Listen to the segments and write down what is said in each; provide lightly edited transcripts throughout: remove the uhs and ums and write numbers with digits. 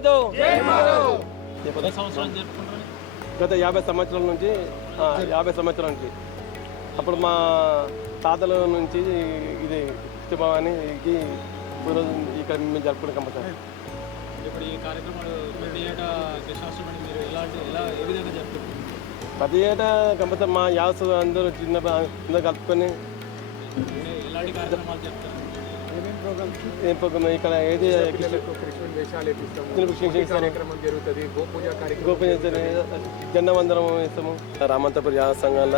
మాధవ్. గత 50 సంవత్సరాల నుంచి 50 సంవత్సరాల నుంచి అప్పుడు మా తాతల నుంచి ఇది ఉత్సవానికి ఈరోజు ఇక్కడ మేము జరుపుకునే కంపల్సరీ. ఇప్పుడు ఈ కార్యక్రమాలు ప్రతి ఏటా కృష్ణాష్టమి మీరు ఏ విధంగా జరుపుకుంటారు? ప్రతి ఏటా కంపల్సరీ మా యాస అందరూ అందరూ కలుపుకొని ఎలాంటి కార్యక్రమాలు చెప్తారు? ఏం ప్రోగ్రామ్ ఇక్కడ ఏది గోపూజ జెండా వందనం ఇస్తాము. రామంతపూర్ యాదవ సంఘాల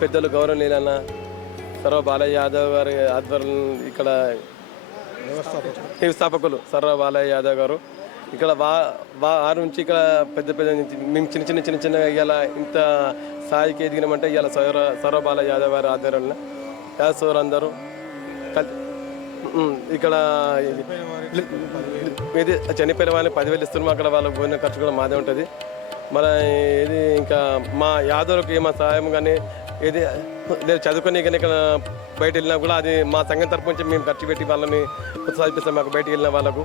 పెద్దలు గౌరవనీయులన్న సర్వ బాలయ్య యాదవ్ గారి ఆధ్వర్యం ఇక్కడ వ్యవస్థాపకులు సర్వ బాలయ్య యాదవ్ గారు ఇక్కడ వారి నుంచి ఇక్కడ పెద్ద పెద్ద మేము చిన్న చిన్న ఇవాళ ఇంత స్థాయికి ఎదిగినామంటే ఇవాళ సర్వ బాలయ్య యాదవ్ గారి ఆధ్వర్యంలో యాదవ్ అందరూ ఇక్కడ ఇది చనిపోయిన వాళ్ళని 10,000 ఇస్తున్నాము. అక్కడ వాళ్ళ భోజన ఖర్చు కూడా మాదే ఉంటుంది. మన ఇది ఇంకా మా యాదవులకు ఏమో సహాయం కానీ ఏది లేదు చదువుకొని కానీ ఇక్కడ బయట వెళ్ళినా కూడా అది మా సంఘం తరపు నుంచి మేము ఖర్చు పెట్టి వాళ్ళని ప్రోత్సాహిస్తాం. మాకు బయటకు వెళ్ళిన వాళ్ళకు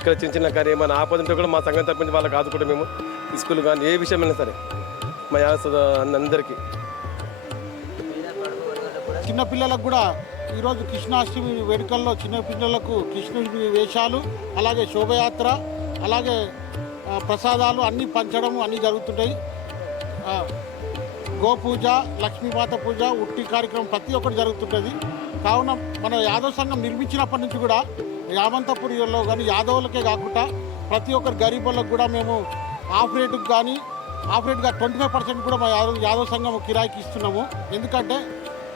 ఇక్కడ చిన్న కార్యం ఏమైనా ఆపదంటే కూడా మా సంఘం తరపు నుంచి వాళ్ళకి ఆదుకుంటాం. మేము స్కూల్ కానీ ఏ విషయమైనా సరే మా యాదవ్ అందరికీ చిన్నపిల్లలకు కూడా ఈరోజు కృష్ణాష్టమి వేడుకల్లో చిన్నపిల్లలకు కృష్ణుడి వేషాలు, అలాగే శోభయాత్ర, అలాగే ప్రసాదాలు అన్నీ పంచడం అన్నీ జరుగుతుంటాయి. గోపూజ, లక్ష్మీమాత పూజ, ఉట్టి కార్యక్రమం ప్రతి ఒక్కటి జరుగుతుంటుంది. కావున మన యాదవ్ సంఘం నిర్మించినప్పటి నుంచి కూడా యామంతపురిలో కానీ యాదవులకే కాకుండా ప్రతి ఒక్కరి గరీబులకు కూడా మేము ఆఫ్ రేటుగా 25% కూడా మా యాదవ్ సంఘం కిరాయికి ఇస్తున్నాము. ఎందుకంటే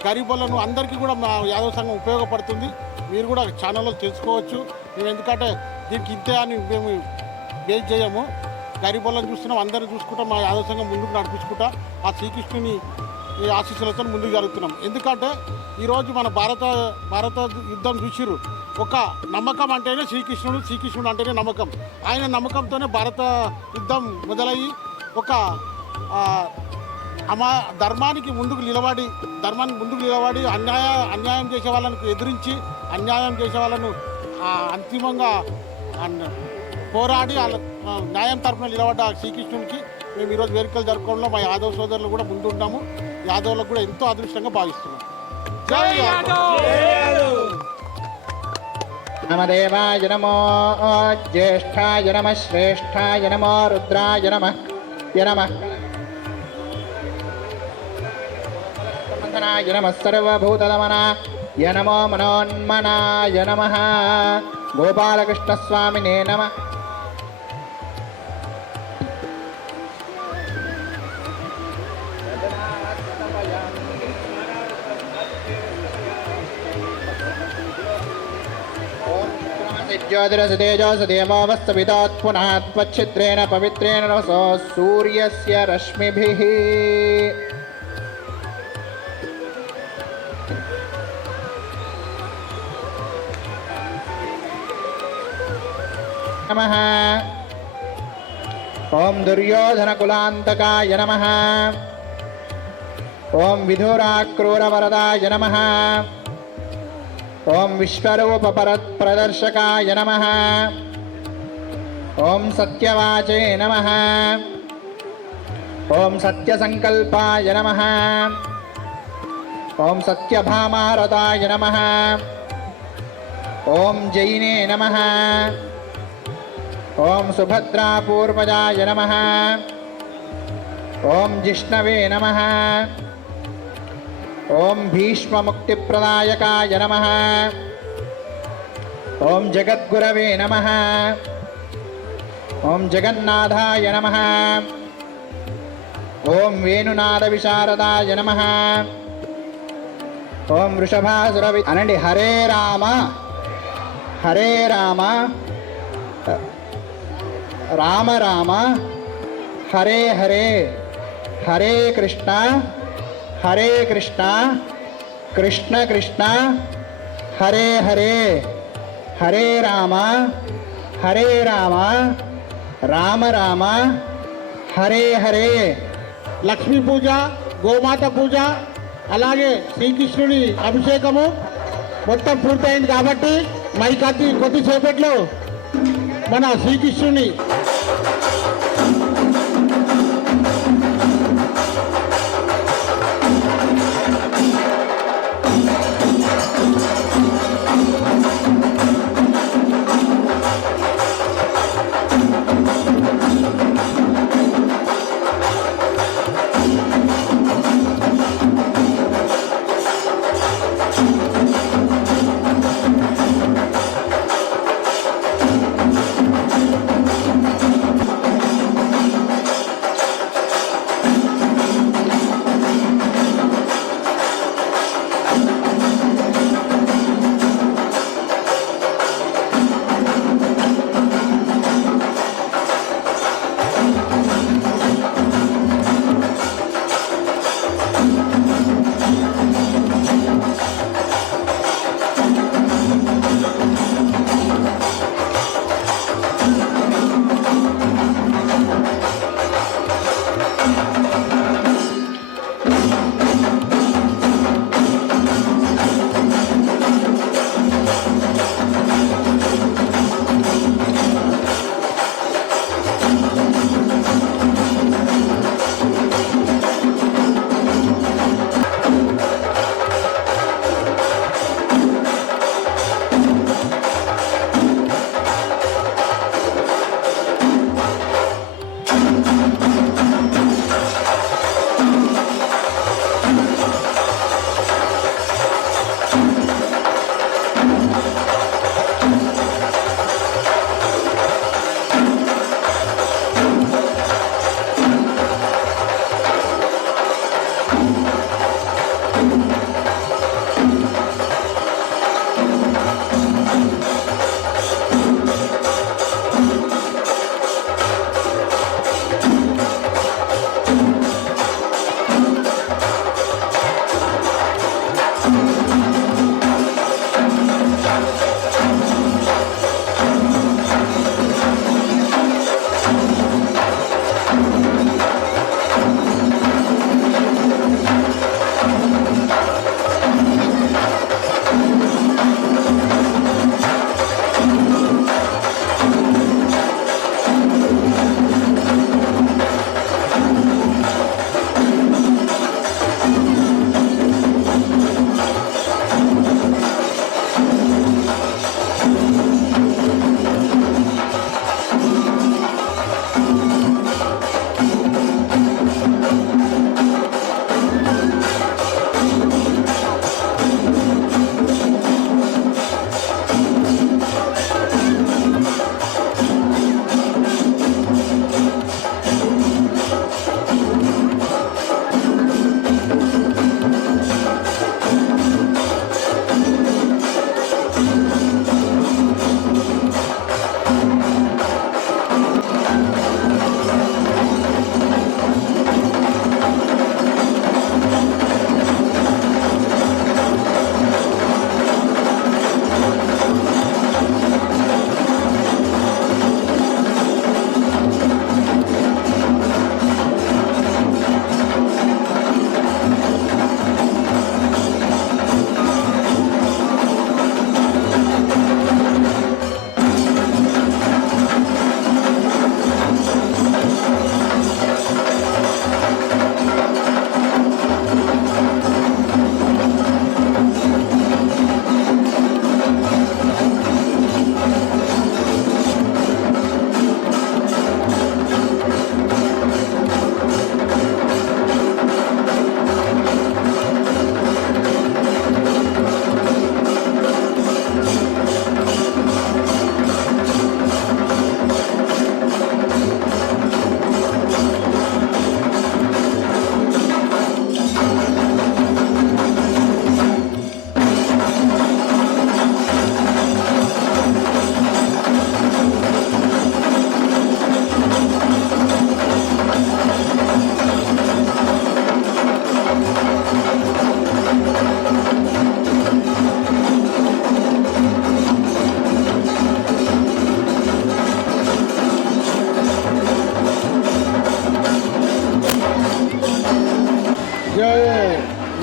గరీబులను అందరికీ కూడా మా యాదవ్ సంఘం ఉపయోగపడుతుంది. మీరు కూడా ఛానల్లో తెలుసుకోవచ్చు. మేము ఎందుకంటే దీనికి ఇంతే అని మేము బేస్ చేయము. గరీబులను చూస్తున్నాం, అందరిని చూసుకుంటాం. మా యాదవ్ సంఘం ముందుకు నడిపించుకుంటా ఆ శ్రీకృష్ణుని ఆశీస్సులతో ముందుకు జరుగుతున్నాం. ఎందుకంటే ఈరోజు మన భారత యుద్ధం చూసిర్రు. ఒక నమ్మకం అంటేనే శ్రీకృష్ణుడు అంటేనే నమ్మకం. ఆయన నమ్మకంతోనే భారత యుద్ధం మొదలయ్యి ఒక ధర్మానికి ముందుకు నిలబడి అన్యాయం చేసే వాళ్ళను ఎదిరించి అన్యాయం చేసే వాళ్ళను అంతిమంగా పోరాడి న్యాయం తరఫున నిలబడ్డ శ్రీకృష్ణునికి మేము ఈరోజు వేడుకలు జరుపుకోవడంలో మా యాదవ్ సోదరులు కూడా ముందుంటాము. యాదవులకు కూడా ఎంతో అదృష్టంగా భావిస్తున్నాం. జై యాదవ్. నమదేవాయ నమో జ్యేష్ఠాయ నమః శ్రేష్ఠాయ నమో రుద్రాయ నమః నమః సర్వభూతదమనాయ నమో మనోన్మనాయ నమః గోపాలకృష్ణస్వామినే నమః. జ్యోతిరసతేజోసదేవోవస్తవితోత్పునః పవిత్రేణ రసో సూర్యస్య రశ్మిభిః. నమః. ఓం దుర్యోధనకులాంతకాయ నమః. ఓం విధురాక్రూరవరదాయ నమః. ఓం విశ్వరూపప్రదర్శకాయ నమః. ఓం సత్యవాచే నమః. ఓం సత్యసంకల్పాయ నమః. ఓం సత్యభామారతాయ నమః. ఓం జైనే నమః. ఓం సుభద్రాపూర్వజాయ నమః. ఓం జిష్ణవే నమః. ఓం భీష్మముక్తిప్రదాయకాయ నమః. ఓం జగద్గురవే నమః. ఓం జగన్నాథాయ నమః. ఓం వేణునాదవిశారదాయ నమః. ఓం వృషభాసురవి అనండి. హరే రామ హరే రామ రామ రామ హరే హరే హరే కృష్ణ కృష్ణ కృష్ణ హరే హరే హరే రామ రామ రామ హరే హరే. లక్ష్మీ పూజ, గోమాత పూజ, అలాగే శ్రీకృష్ణుని అభిషేకము మొత్తం పూర్తయింది కాబట్టి మైక్ కొద్దిసేపట్లో మన శ్రీకృష్ణుని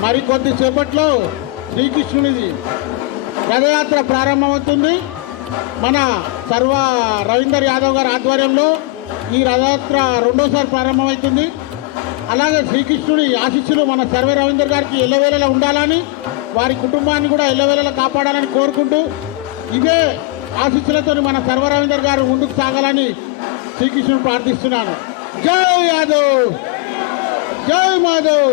మరికొద్దిసేపట్లో శ్రీకృష్ణునిది రథయాత్ర ప్రారంభమవుతుంది. మన సర్వ రవీందర్ యాదవ్ గారి ఆధ్వర్యంలో ఈ రథయాత్ర రెండోసారి ప్రారంభమవుతుంది. అలాగే శ్రీకృష్ణుడి ఆశీస్సులు మన సర్వ రవీందర్ గారికి ఎల్లవేళలా ఉండాలని, వారి కుటుంబాన్ని కూడా ఎల్లవేళలా కాపాడాలని కోరుకుంటూ, ఇదే ఆశీస్సులతో మన సర్వ రవీందర్ గారు ముందుకు సాగాలని శ్రీకృష్ణుడు ప్రార్థిస్తున్నాను. జై యాదవ్, జై మాధవ్.